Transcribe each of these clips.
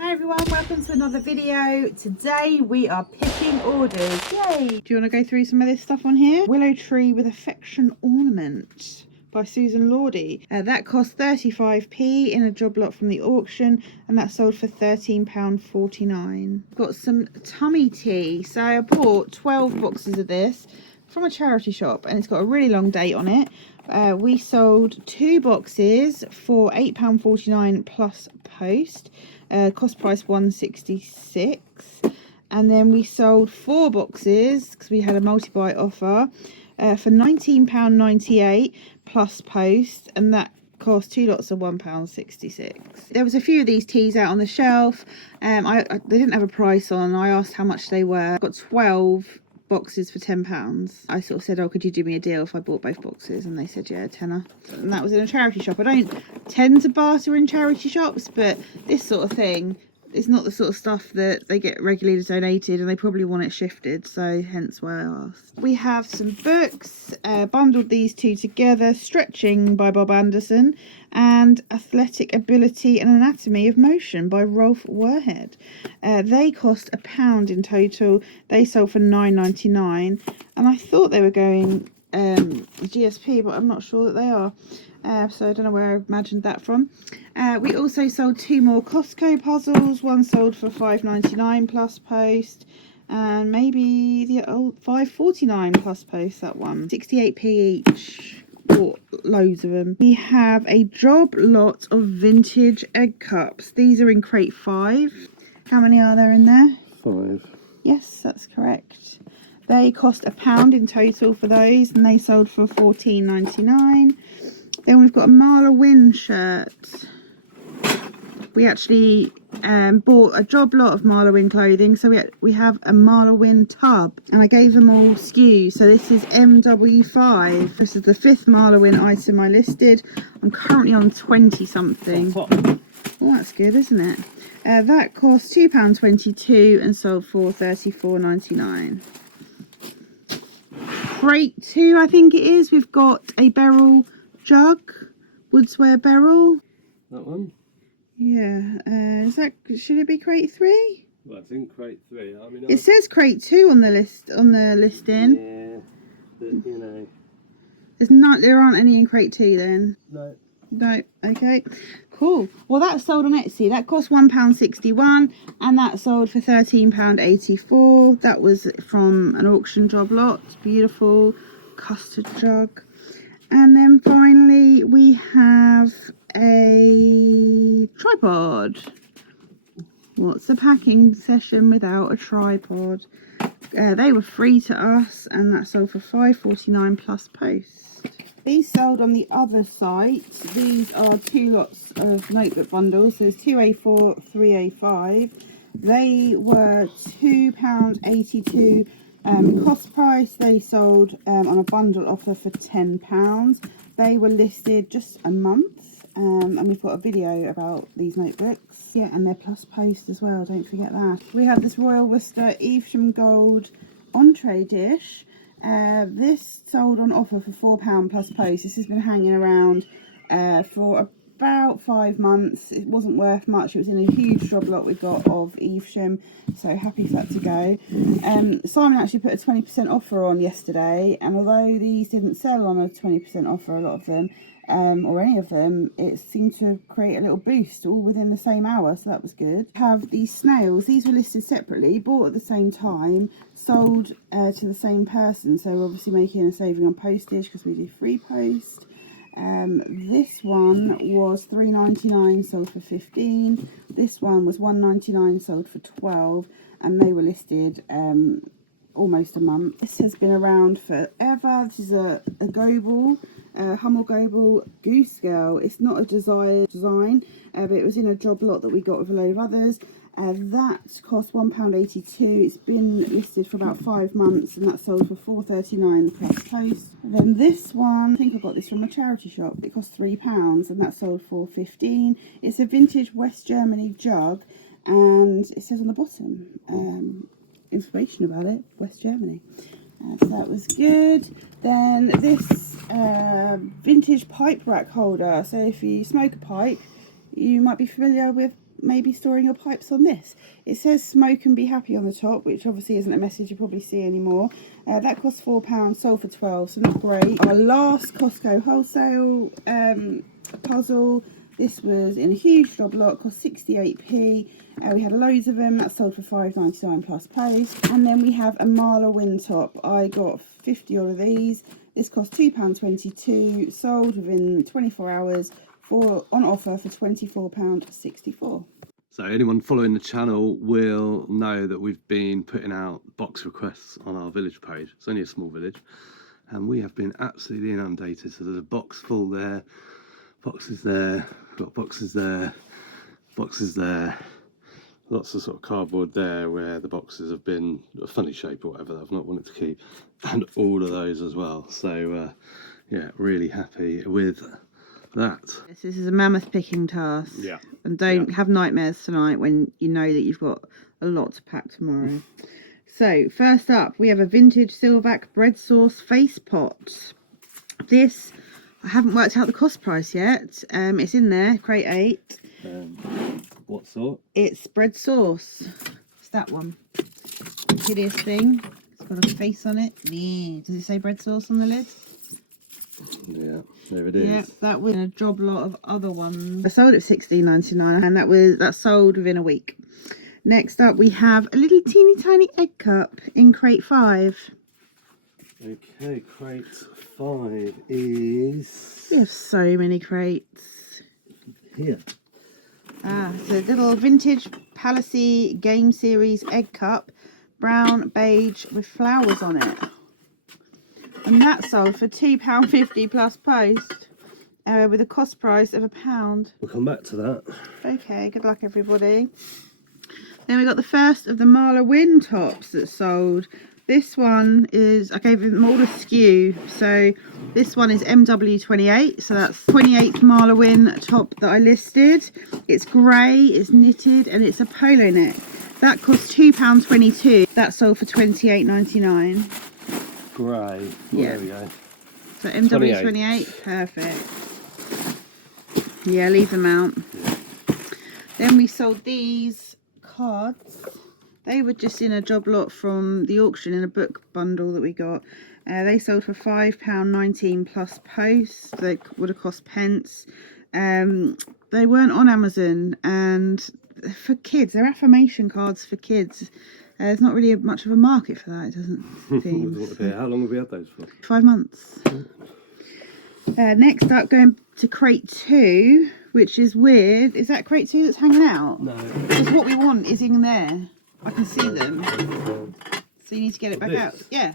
Hi everyone, welcome to another video. Today we are picking orders. Yay! Do you want to go through some of this stuff on here? Willow Tree with Affection Ornament by Susan Lordy. That cost 35p in a job lot from the auction, and that sold for £13.49. Got some tummy tea. So I bought 12 boxes of this from a charity shop, and it's got a really long date on it. We sold 2 boxes for £8.49 plus post. Cost price £1.66, and then we sold 4 boxes because we had a multi-buy offer for £19.98 plus post, and that cost 2 lots of £1.66. There was a few of these teas out on the shelf. They didn't have a price on. I asked how much they were. I got 12 boxes for £10. I sort of said, oh, could you do me a deal if I bought both boxes? And they said, yeah, tenner. And that was in a charity shop. I don't tend to barter in charity shops, but this sort of thing is not the sort of stuff that they get regularly donated, and they probably want it shifted, so hence why I asked. We have some books, bundled these two together: Stretching by Bob Anderson and Athletic Ability and Anatomy of Motion by Rolf Werhead. They cost £1 in total. They sold for £9.99, and I thought they were going GSP, but I'm not sure that they are. So I don't know where I imagined that from. We also sold 2 more Costco puzzles. One sold for £5.99 plus post, and maybe the old £5.49 plus post. That one, 68p each. Bought loads of them. We have a job lot of vintage egg cups. These are in crate 5. How many are there in there? 5. Yes, that's correct. They cost £1 in total for those, and they sold for £14.99. Then we've got a Marla Wynn shirt. We actually bought a job lot of Marla Wynn clothing, so we have a Marla Wynn tub, and I gave them all SKUs. So this is MW5. This is the 5th Marla Wynn item I listed. I'm currently on 20 something. Well, that's good, isn't it? That cost £2.22 and sold for £34.99. Crate 2, I think it is. We've got a Beryl jug, Woodsware Beryl. That one? Yeah. Should it be crate 3? Well, it's in crate 3. I mean, it says crate 2 on the listing. Yeah, but you know. There aren't any in crate 2 then. No. No. Okay. Cool. Well, that sold on Etsy. That cost £1.61, and that sold for £13.84. That was from an auction job lot. Beautiful custard jug. And then finally we have a tripod. What's a packing session without a tripod? They were free to us, and that sold for £5.49 plus post. These sold on the other site. These are 2 lots of notebook bundles. There's 2A4, 3A5. They were £2.82 cost price. They sold on a bundle offer for £10. They were listed just a month, and we've got a video about these notebooks. Yeah, and they're plus post as well, don't forget that. We have this Royal Worcester Evesham Gold entree dish. This sold on offer for £4 plus post. This has been hanging around for about 5 months. It wasn't worth much. It was in a huge job lot we got of Evesham, so happy for that to go. Simon actually put a 20% offer on yesterday, and although these didn't sell on a 20% offer, a lot of them, or any of them, it seemed to create a little boost all within the same hour, so that was good. Have these snails. These were listed separately, bought at the same time, sold to the same person, so we're obviously making a saving on postage because we do free post. This one was £3.99, sold for £15. This one was £1.99, sold for £12, and they were listed almost a month. This has been around forever. This is a Goebel, Hummel Goebel Goose Girl. It's not a desired design, but it was in a job lot that we got with a load of others. That cost £1.82. It's been listed for about 5 months, and that sold for £4.39 plus post. Then this one, I think I got this from a charity shop. It cost £3, and that sold for £15. It's a vintage West Germany jug, and it says on the bottom information about it, West Germany. So that was good. Then this vintage pipe rack holder. So if you smoke a pipe, you might be familiar with maybe storing your pipes on this. It says smoke and be happy on the top, which obviously isn't a message you probably see anymore. That costs £4, sold for 12, so not great. Our last Costco wholesale puzzle. This was in a huge job lot, cost 68p. We had loads of them. That sold for £5.99 plus post. And then we have a Marla wind top. I got 50 odd of these. This cost £2.22, sold within 24 hours on offer for £24.64. So anyone following the channel will know that we've been putting out box requests on our village page. It's only a small village, and we have been absolutely inundated. So there's a box full there, boxes there, got boxes there, boxes there, lots of sort of cardboard there where the boxes have been a funny shape or whatever that I've not wanted to keep, and all of those as well. So yeah, really happy with that. This is a mammoth picking task. Yeah. And don't have nightmares tonight when you know that you've got a lot to pack tomorrow. So first up, we have a vintage Silvac bread sauce face pot. This, I haven't worked out the cost price yet. It's in there, crate 8. What sort? It's bread sauce. It's that one. Hideous thing. It's got a face on it. Yeah. Does it say bread sauce on the lid? Yeah, there it is. Yeah, that was in a job lot of other ones. I sold it £16.99, and that sold within a week. Next up, we have a little teeny tiny egg cup in crate 5. Okay, crate 5 is We have so many crates. here. It's a little vintage Palace Game Series egg cup, brown beige with flowers on it. And that sold for £2.50 plus post, with a cost price of £1. We'll come back to that. Okay, good luck everybody. Then we got the first of the Marla wind tops that sold. This one is, I gave them all a skew. So this one is MW28, so that's 28th Marla wind top that I listed. It's grey, it's knitted, and it's a polo neck. That cost £2.22. That sold for £28.99. Grey. Yeah. There we go. So MW28, perfect. Yeah, leave them out. Yeah. Then we sold these cards. They were just in a job lot from the auction in a book bundle that we got. They sold for £5.19 plus post. They would have cost pence. They weren't on Amazon, and for kids, they're affirmation cards for kids. There's not really much of a market for that, it doesn't seem. How long have we had those for? 5 months. Next up, going to crate 2, which is weird. Is that crate 2 that's hanging out? No. Because what we want is in there. I can see them. So you need to get it back out. Yeah.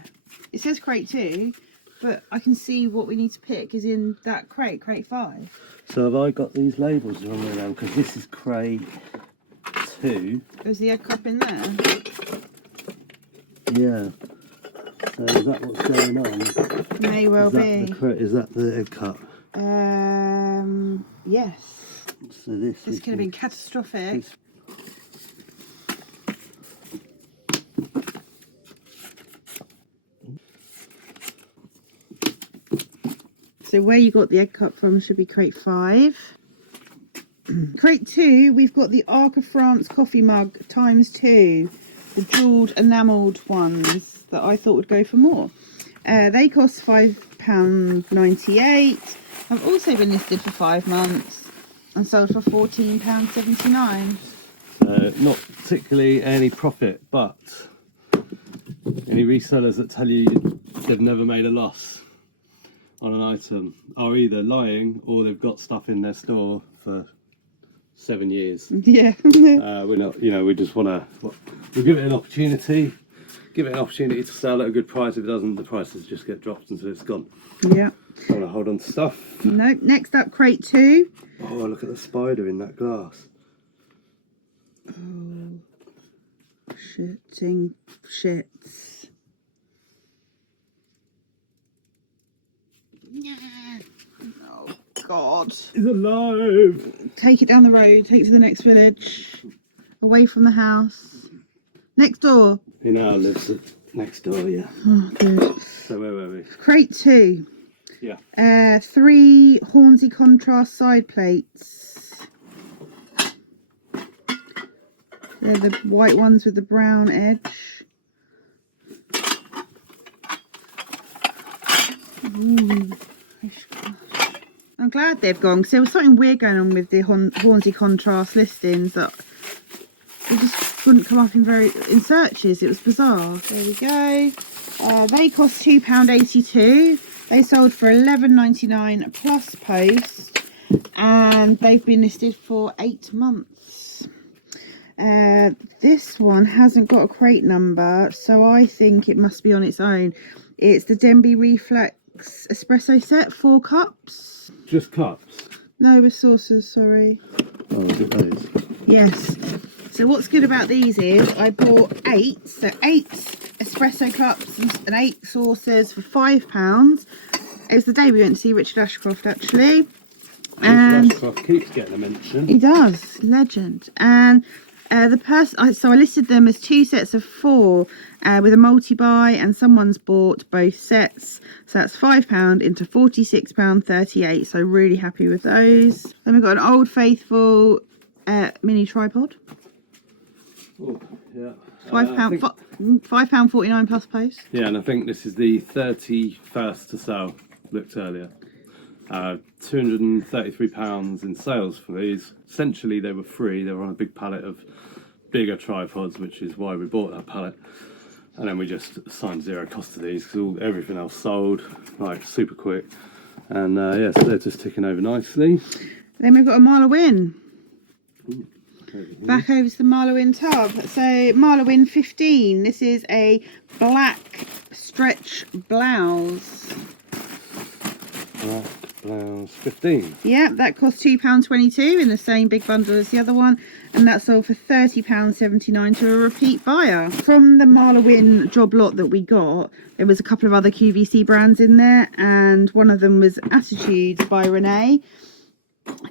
It says crate 2, but I can see what we need to pick is in that crate, crate 5. So have I got these labels the wrong way around? Because this is crate 2. Is the egg cup in there? Yeah. So is that what's going on? May well be. Is that the egg cup? Yes. So this could have been catastrophic. So where you got the egg cup from should be crate 5. Crate 2, we've got the Arc of France coffee mug ×2. The jewelled enamelled ones that I thought would go for more. They cost £5.98. Have also been listed for 5 months and sold for £14.79. So not particularly any profit, but any resellers that tell you they've never made a loss on an item are either lying or they've got stuff in their store for 7 years. Yeah. We're not, we just want to, we'll give it an opportunity. Give it an opportunity to sell at a good price. If it doesn't, the prices just get dropped until it's gone. Yeah. I want to hold on to stuff. No. Next up, crate 2. Oh, look at the spider in that glass. Oh, shitting shits. Oh, God. He's alive. Take it down the road. Take it to the next village. Away from the house. Next door. He now lives next door, yeah. Oh, good. So where were we? Crate 2. Yeah. 3 Hornsey contrast side plates. They're the white ones with the brown edge. Ooh. I'm glad they've gone, because there was something weird going on with the Hornsey contrast listings that they just wouldn't come up in searches. It was bizarre. There we go. They cost £2.82. They sold for £11.99 plus post, and they've been listed for 8 months. This one hasn't got a crate number, so I think it must be on its own. It's the Denby Reflex espresso set, 4 cups. Just cups? No, with saucers, sorry. Oh, is it those? Yes. So what's good about these is I bought 8, so 8 espresso cups and 8 saucers for £5. It was the day we went to see Richard Ashcroft, actually. And Ashcroft keeps getting a mention. He does, legend. And the person, so I listed them as 2 sets of 4 with a multi-buy, and someone's bought both sets, so that's £5 into £46.38. So really happy with those. Then we've got an Old Faithful mini tripod. Oh, yeah. £5.49 plus post. Yeah, and I think this is the 31st to sell. Looked earlier. £233 in sales for these. Essentially, they were free. They were on a big pallet of bigger tripods, which is why we bought that pallet. And then we just assigned 0 cost to these because everything else sold like super quick. And yeah, so they're just ticking over nicely. Then we've got a Marlowin. Back over to the Marlowin tub. So Marlowin 15. This is a black stretch blouse. Black blouse 15. Yeah, that cost £2.22 in the same big bundle as the other one, and that sold for £30.79 to a repeat buyer. From the Marlowin job lot that we got, there was a couple of other QVC brands in there, and one of them was Attitudes by Renee.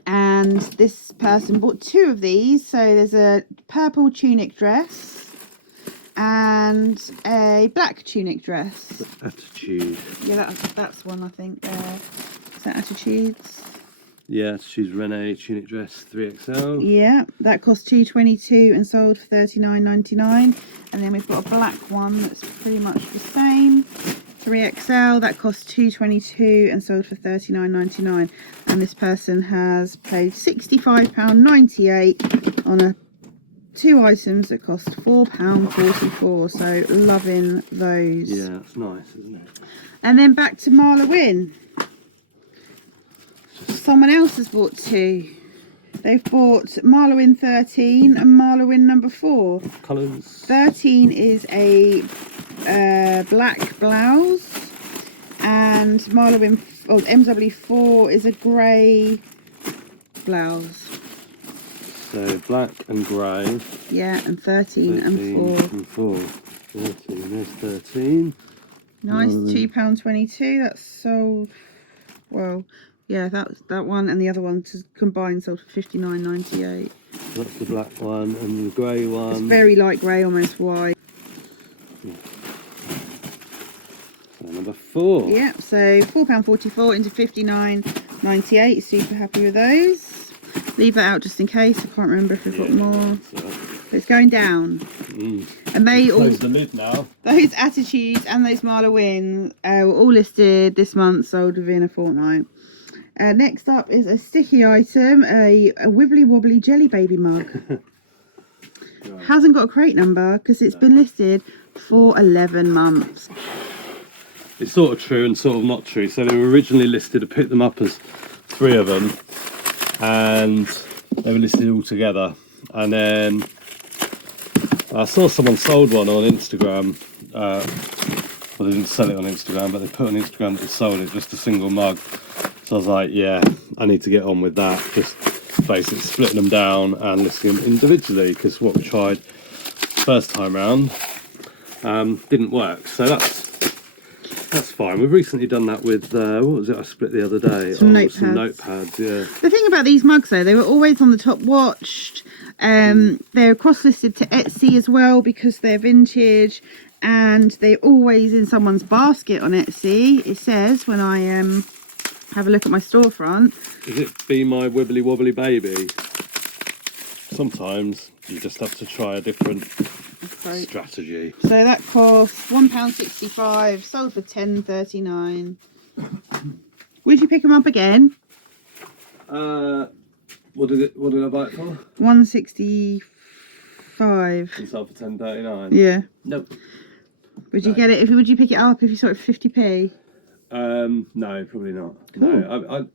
And this person bought 2 of these. So there's a purple tunic dress and a black tunic dress. Attitude. Yeah, that's one, I think. Is that Attitudes? Yeah, she's Renee tunic dress 3XL. Yeah, that cost £2.22 and sold for £39.99. And then we've got a black one that's pretty much the same, 3XL. That cost £2.22 and sold for £39.99. And this person has paid £65.98 on 2 items that cost £4.44. So loving those. Yeah, that's nice, isn't it? And then back to Marlowin. Someone else has bought 2. They've bought Marlowin 13 and Marlowin number 4. Colours. 13 is a black blouse, and Marlowin MW4 is a grey blouse. So black and grey. Yeah, and 13 and 4. 13, there's 13. Nice, £2.22. That's sold. Well, yeah, that one and the other one combined sold for £59.98. So that's the black one, and the grey one. It's very light grey, almost white. So number 4. Yeah, so £4.44 into £59.98. Super happy with those. Leave that out just in case. I can't remember if we've got more. But it's going down. And they all close the lid now. Those Attitudes and those Marlowin were all listed this month, sold within a fortnight. Next up is a sticky item, a wibbly wobbly jelly baby mug. Right. Hasn't got a crate number because it's been listed for 11 months. It's sort of true and sort of not true. So they were originally listed, I picked them up as 3 of them, and they were listed all together. And then I saw someone sold one on Instagram. Well, they didn't sell it on Instagram, but they put on Instagram that they sold it, just a single mug. So I was like, yeah, I need to get on with that. Just basically splitting them down and listing them individually, because what we tried first time round didn't work. So that's fine. We've recently done that with what was it I split the other day? Some notepads. Some notepads, yeah. The thing about these mugs though, they were always on the top watched. They're cross-listed to Etsy as well because they're vintage, and they're always in someone's basket on Etsy. It says when I have a look at my storefront. Is it Be My Wibbly Wobbly Baby? sometimes you just have to try a different Right. strategy. So that cost £1.65, sold for £10.39. Would you pick them up again? What did I buy it for? £1.65. And sold for £10.39. Yeah. Nope. Would you get it? Would you pick it up if you saw it for 50p? No, probably not. Cool. No,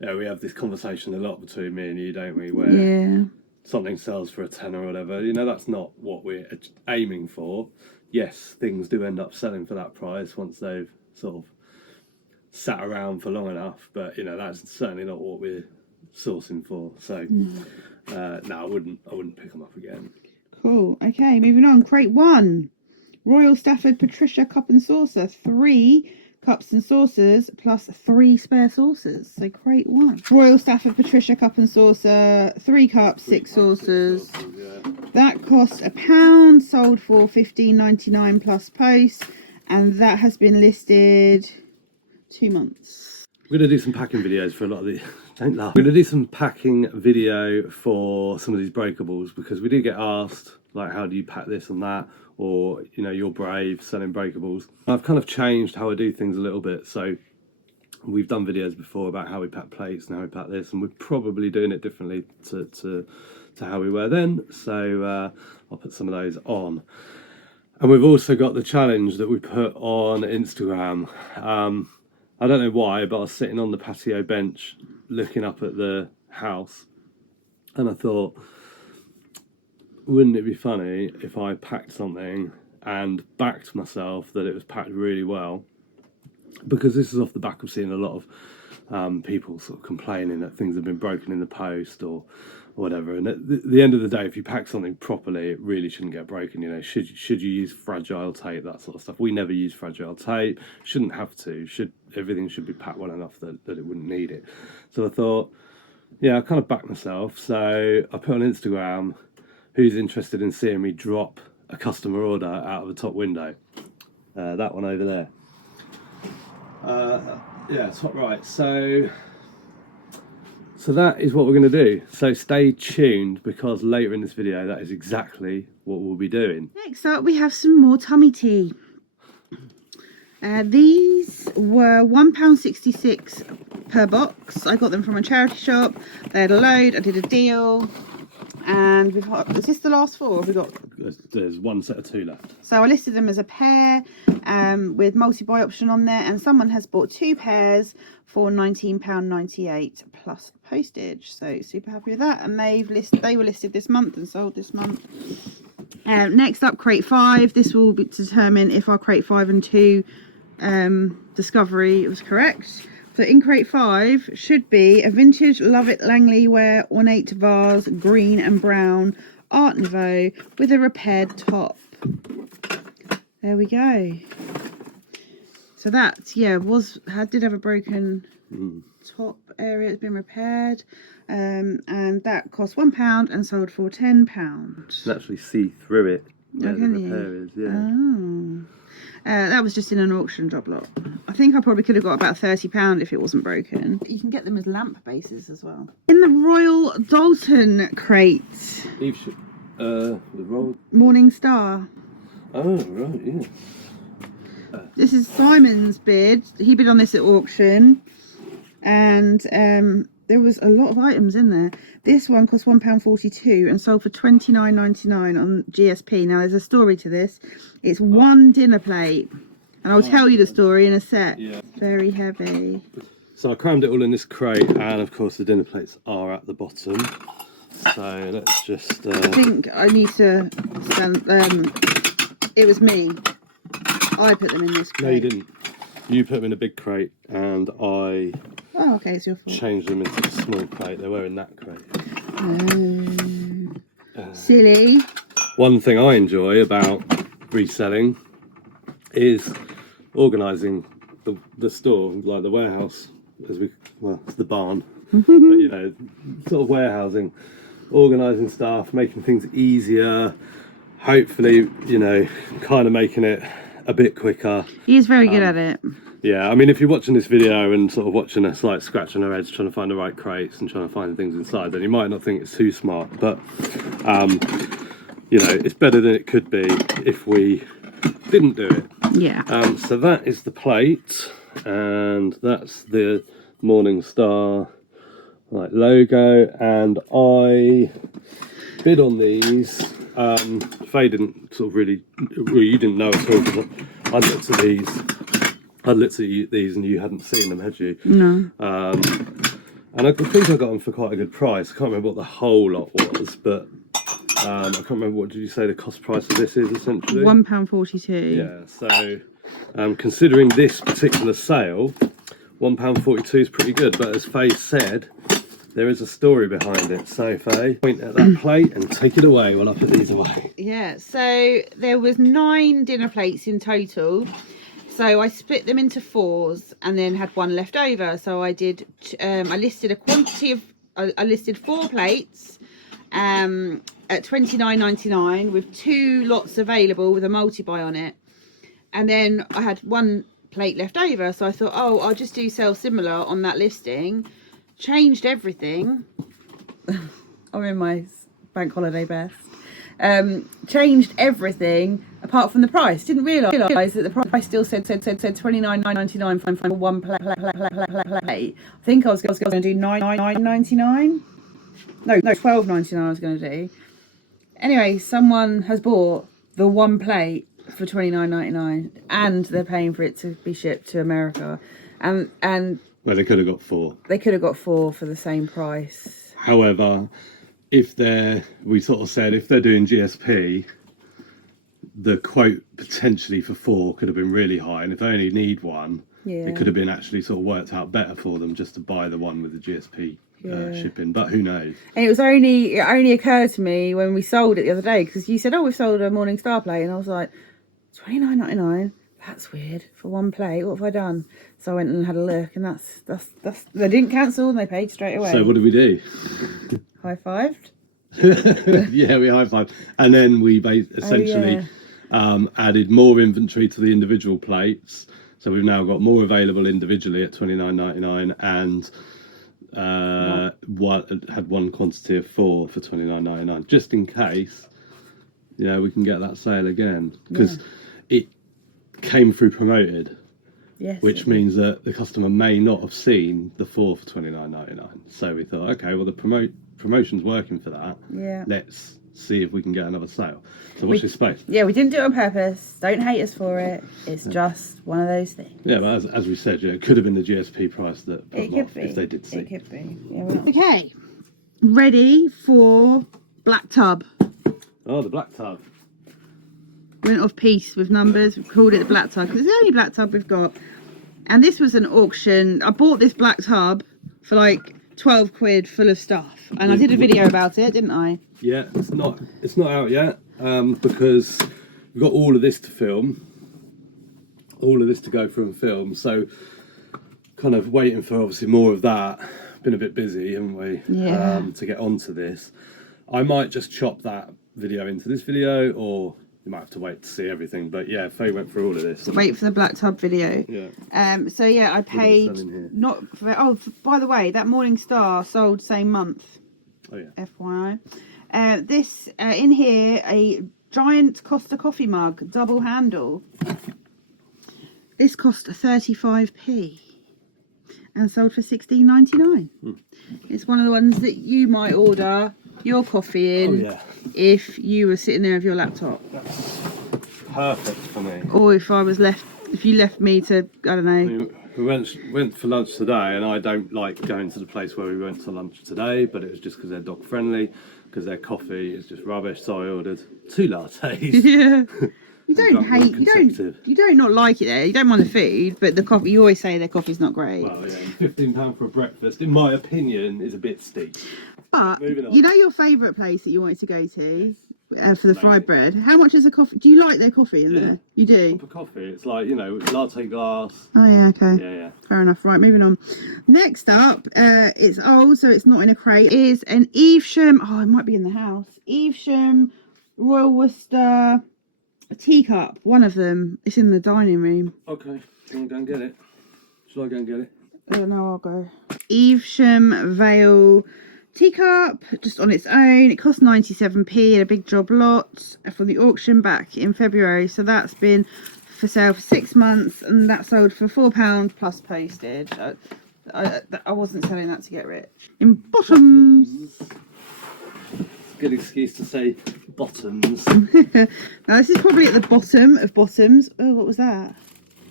yeah, we have this conversation a lot between me and you, don't we? Where Yeah. something sells for a tenner or whatever. You know, that's not what we're aiming for. Yes, things do end up selling for that price once they've sort of sat around for long enough. But you know, that's certainly not what we're sourcing for. So, no, I wouldn't pick them up again. Cool. Okay, moving on. Crate 1. Royal Stafford Patricia Cup and Saucer. 3 cups and saucers plus 3 spare saucers. So crate 1. Royal Stafford Patricia Cup and Saucer. 3 cups, 6 saucers. Yeah. That cost £1, sold for £15.99 plus post, and that has been listed 2 months. We're going to do some packing videos for a lot of the... Don't laugh. We're going to do some packing video for some of these breakables because we do get asked, like, how do you pack this and that? Or, you know, you're brave selling breakables. I've kind of changed how I do things a little bit. So we've done videos before about how we pack plates and how we pack this, and we're probably doing it differently to how we were then. So I'll put some of those on. And we've also got the challenge that we put on Instagram. I don't know why, but I was sitting on the patio bench looking up at the house, and I thought, wouldn't it be funny if I packed something and backed myself that it was packed really well? Because this is off the back of seeing a lot of people sort of complaining that things have been broken in the post or whatever. And at the end of the day, if you pack something properly, it really shouldn't get broken. You know, should you use fragile tape, that sort of stuff? We never use fragile tape. Shouldn't have to. Everything should be packed well enough that it wouldn't need it. So I thought, yeah, I kind of backed myself. So I put on Instagram, who's interested in seeing me drop a customer order out of the top window? That one over there. Yeah, top right. So that is what we're going to do. So stay tuned, because later in this video, that is exactly what we'll be doing. Next up, we have some more tummy tea. These were £1.66 per box. I got them from a charity shop. They had a load. I did a deal. And we've got, is this the last 4? Have we got? There's one set of 2 left. So I listed them as a pair with multi-buy option on there, and someone has bought 2 pairs for £19.98 plus postage. So super happy with that. And they were listed this month and sold this month. Next up, crate 5. This will determine if our crate 5 and 2 discovery was correct. So in crate 5 should be a vintage Love It Langley Ware ornate vase, green and brown, Art Nouveau, with a repaired top. There we go. So that, yeah, did have a broken top area. It's been repaired, and that cost £1 and sold for £10. You can actually see through it where the repair is, yeah. Oh. That was just in an auction job lot. I think I probably could have got about £30 if it wasn't broken. You can get them as lamp bases as well. In the Royal Dalton crate. The Royal Morning Star. Oh, right, yeah. This is Simon's bid. He bid on this at auction. And there was a lot of items in there. This one cost £1.42 and sold for £29.99 on GSP. Now there's a story to this. It's one dinner plate, and I'll tell you the story in a sec. Yeah. Very heavy. So I crammed it all in this crate, and of course the dinner plates are at the bottom. So let's just. I think I need to stand. It was me. I put them in this crate. No, you didn't. You put them in a big crate, and I. Oh, okay, it's your fault. Changed them into a small crate. They were in that crate. Silly. One thing I enjoy about reselling is organising the store, like the warehouse, it's the barn, but you know, sort of warehousing, organising stuff, making things easier, hopefully, you know, kind of making it a bit quicker. He is very good at it. Yeah, I mean, if you're watching this video and sort of watching us like scratching our heads trying to find the right crates and trying to find things inside, then you might not think it's too smart. But, you know, it's better than it could be if we didn't do it. Yeah. So that is the plate, and that's the Morningstar like logo, and I bid on these. Faye didn't sort of really, well, you didn't know at all, because I looked at these. I looked at these and you hadn't seen them, had you? No. And I think I got them for quite a good price. I can't remember what the whole lot was, but I can't remember, what did you say the cost price of this is essentially? £1.42. Yeah, so considering this particular sale, £1.42 is pretty good. But as Faye said, there is a story behind it. So Faye, point at that plate and take it away while I put these away. Yeah, so there was 9 dinner plates in total. So I split them into 4s and then had 1 left over. So I did, I listed a quantity of, I listed 4 plates at $29.99 with 2 lots available with a multi-buy on it. And then I had 1 plate left over. So I thought, oh, I'll just do sell similar on that listing. Changed everything. I'm in my bank holiday best. Changed everything apart from the price. Didn't realise that the price still said $29.99 for 1 plate. I think I was going to do $9.99. No, $12.99 I was going to do. Anyway, someone has bought the 1 plate for $29.99 and they're paying for it to be shipped to America. And well, they could have got 4. they could have got 4 for the same price. However, we sort of said if they're doing GSP, the quote potentially for 4 could have been really high, and if they only need 1, it could have been actually sort of worked out better for them just to buy the one with the GSP shipping. But who knows? And it only occurred to me when we sold it the other day, because you said, oh, we've sold a Morningstar plate, and I was like, $29.99. That's weird for 1 plate. What have I done? So I went and had a look, and that's they didn't cancel and they paid straight away. So what did we do? High-fived. Yeah, we high-fived, and then we essentially added more inventory to the individual plates. So we've now got more available individually at $29.99, and had 1 quantity of 4 for $29.99, just in case, you know, we can get that sale again, because it came through promoted. Yes, which means that the customer may not have seen the 4 for $29.99. So we thought, okay, well, the promotion's working for that. Yeah. Let's see if we can get another sale. So watch this space. Yeah, we didn't do it on purpose. Don't hate us for it. It's just one of those things. Yeah, but as we said, it could have been the GSP price that put them off if they did see. It could be. Yeah, okay, ready for black tub. Oh, the black tub. Went off piece with numbers. We called it the black tub because it's the only black tub we've got. And this was an auction. I bought this black tub for like 12 quid full of stuff. And I did a video about it, didn't I? Yeah, it's not out yet because we've got all of this to film. All of this to go through and film. So kind of waiting for obviously more of that. Been a bit busy, haven't we? Yeah. To get onto this. I might just chop that video into this video, or you might have to wait to see everything. But yeah, Faye went through all of this. Wait for the black tub video. Yeah. So yeah, I paid not for, by the way, that Morningstar sold same month. Oh yeah. FYI. This in here, a giant Costa coffee mug, double handle. This cost 35p and sold for $16.99. It's one of the ones that you might order your coffee in if you were sitting there with your laptop. That's perfect for me. Or if you left me to, I don't know. We went for lunch today, and I don't like going to the place where we went to lunch today, but it was just because they're dog friendly, because their coffee is just rubbish. So I ordered 2 lattes. Yeah. You don't hate, you don't not like it there. You don't mind the food, but the coffee, you always say their coffee's not great. Well, yeah, £15 for a breakfast, in my opinion, is a bit steep. But you know your favourite place that you wanted to go to for the fried bread? How much is a coffee? Do you like their coffee in there? You do? Proper coffee. It's like, you know, latte glass. Oh, yeah, okay. Yeah. Fair enough. Right, moving on. Next up, it's old, so it's not in a crate, is an Evesham. Oh, it might be in the house. Evesham Royal Worcester a teacup, one of them. It's in the dining room. Okay, you want to go and get it? Shall I go and get it? No, I'll go. Evesham Vale teacup, just on its own. It cost 97p in a big job lot from the auction back in February. So that's been for sale for 6 months, and that sold for £4 plus postage. I wasn't selling that to get rich. In bottoms. Good excuse to say bottoms. Now this is probably at the bottom of bottoms. Oh, what was that?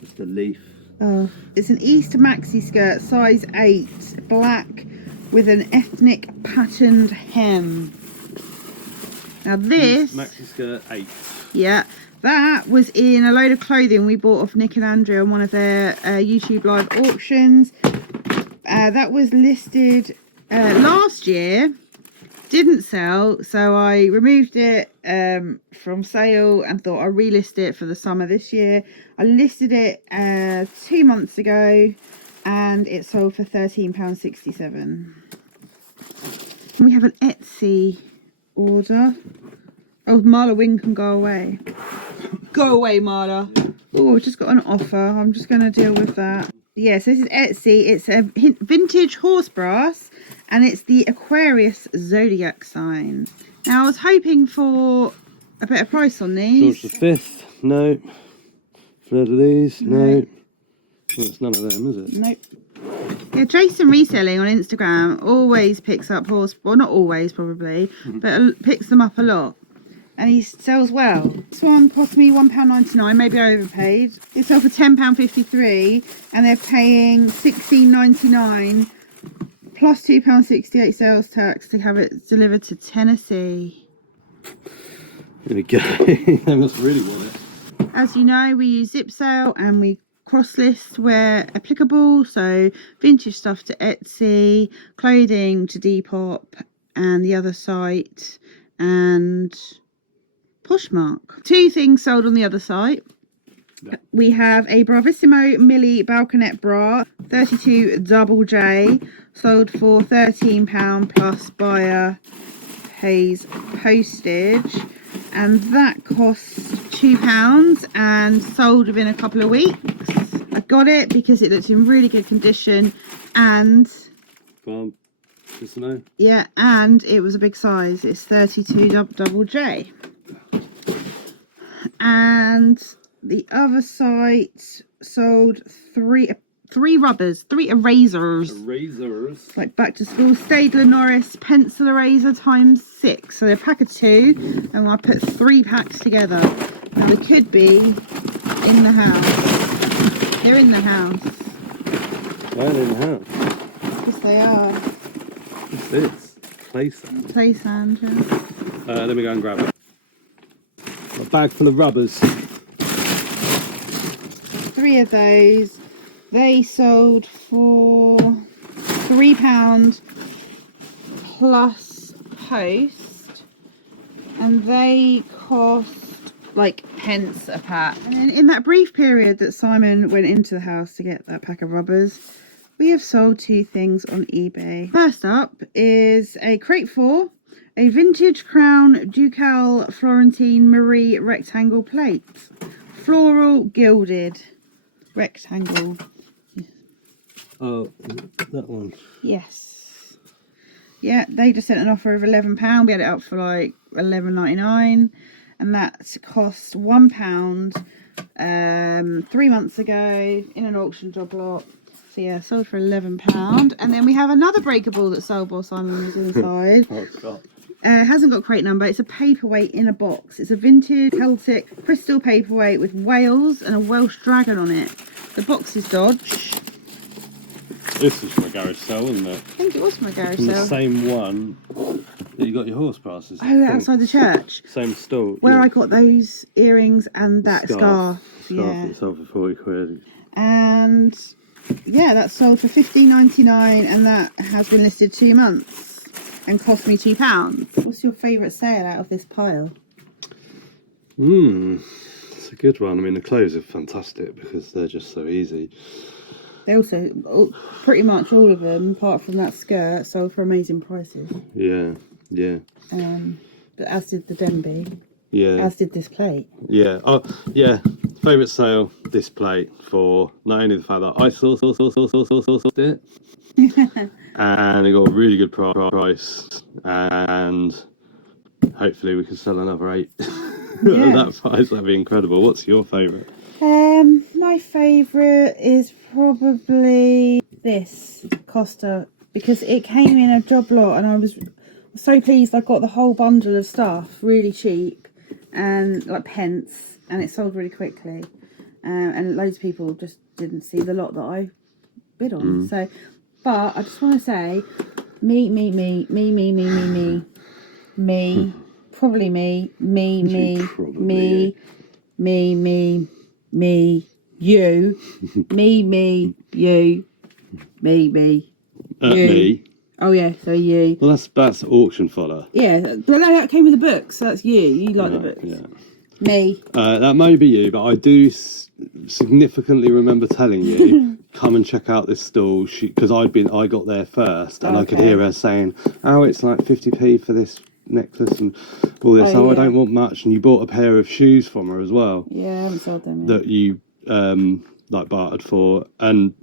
Just a leaf. Oh, it's an East maxi skirt, size 8, black with an ethnic patterned hem. Now this East maxi skirt 8. Yeah, that was in a load of clothing we bought off Nick and Andrea on one of their YouTube live auctions. That was listed last year. Didn't sell, so I removed it from sale and thought I'd relist it for the summer this year. I listed it 2 months ago and it sold for £13.67. We have an Etsy order. Oh, Marla Wing can go away. Go away, Marla. Yeah. Oh, I've just got an offer. I'm just going to deal with that. Yeah, so this is Etsy. It's a vintage horse brass. And it's the Aquarius zodiac sign. Now I was hoping for a better price on these. George the 5th, no. Fleur de Lis, no. Well, it's none of them, is it? Nope. Yeah, Jason Reselling on Instagram always picks up horse, well not always probably, but picks them up a lot. And he sells well. This one cost me £1.99, maybe I overpaid. It sold for £10.53 and they're paying £16.99. Plus £2.68 sales tax to have it delivered to Tennessee. There we go. They must really want it. As you know, we use Zip Sale and we cross list where applicable. So vintage stuff to Etsy, clothing to Depop and the other site, and Poshmark. 2 things sold on the other site. Yeah. We have a Bravissimo Millie Balconette bra, 32 double J, sold for £13 plus buyer pays postage, and that cost £2 and sold within a couple of weeks. I got it because it looks in really good condition, and just to know. Yeah, and it was a big size. It's 32 double J. And the other site sold three rubbers, 3 erasers. Erasers. Like back to school. Staedtler Norris pencil eraser times 6. So they're a pack of 2, and I put 3 packs together. Now they could be in the house. They're in the house. Why are they in the house? Yes, they are. What's this? Play sand. Play sand, yeah. Let me go and grab it. A bag full of rubbers. 3 of those. They sold for £3 plus post, and they cost like pence a pack. And in that brief period that Simon went into the house to get that pack of rubbers, we have sold 2 things on eBay. First up is a crate 4, a vintage Crown Ducal Florentine Marie rectangle plate, floral gilded rectangle. Oh, that one. Yes. Yeah, they just sent an offer of £11. We had it up for like £11.99, and that cost £1 3 months ago in an auction job lot. So yeah, sold for £11. And then we have another breakable that sold while Simon was inside. Oh God. Hasn't got crate number. It's a paperweight in a box. It's a vintage Celtic crystal paperweight with Wales and a Welsh dragon on it. The box is Dodge. This was from a garage sale, wasn't it? I think it was from a garage from sale. The same one that you got your horse brasses. Oh, outside the church. Same stall. Where yeah. I got those earrings and that scarf. Yeah. It sold for 40 quid. And yeah, that sold for £15.99, and that has been listed 2 months and cost me £2. What's your favourite sale out of this pile? It's a good one. I mean, the clothes are fantastic because they're just so easy. They also, pretty much all of them, apart from that skirt, sold for amazing prices. Yeah, yeah. But as did the Denby. Yeah. As did this plate. Yeah. Oh, yeah. Favourite sale, this plate, for not only the fact that I saw it, and it got a really good price, and hopefully we can sell another 8 at that price. That'd be incredible. What's your favourite? My favourite is probably this Costa, because it came in a job lot and I was so pleased. I got the whole bundle of stuff really cheap and like pence, and it sold really quickly, and loads of people just didn't see the lot that I bid on. So, but I just want to say, me, probably me, you, me, you, me, you. Me. Oh yeah, so you. Well, that's auction fodder. Yeah, but no, that came with the book, so that's you. You like the books. Yeah. Me. That may be you, but I do significantly remember telling you, come and check out this stall, because I got there first, and I could hear her saying, "Oh, it's like 50p for this necklace and all this. I don't want much." And you bought a pair of shoes from her as well. Yeah, I haven't sold them yet. That you like bartered for, and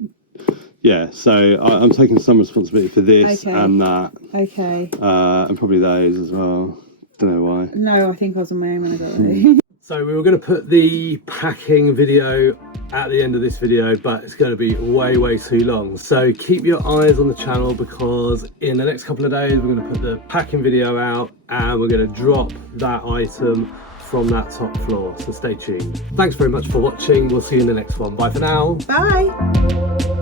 yeah, so I'm taking some responsibility for this and that. Okay. And probably those as well. Don't know why. No, I think I was on my own when I got there. So we were going to put the packing video at the end of this video, but it's going to be way too long. So keep your eyes on the channel, because in the next couple of days we're going to put the packing video out and we're going to drop that item from that top floor. So stay tuned. Thanks very much for watching. We'll see you in the next one. Bye for now. Bye.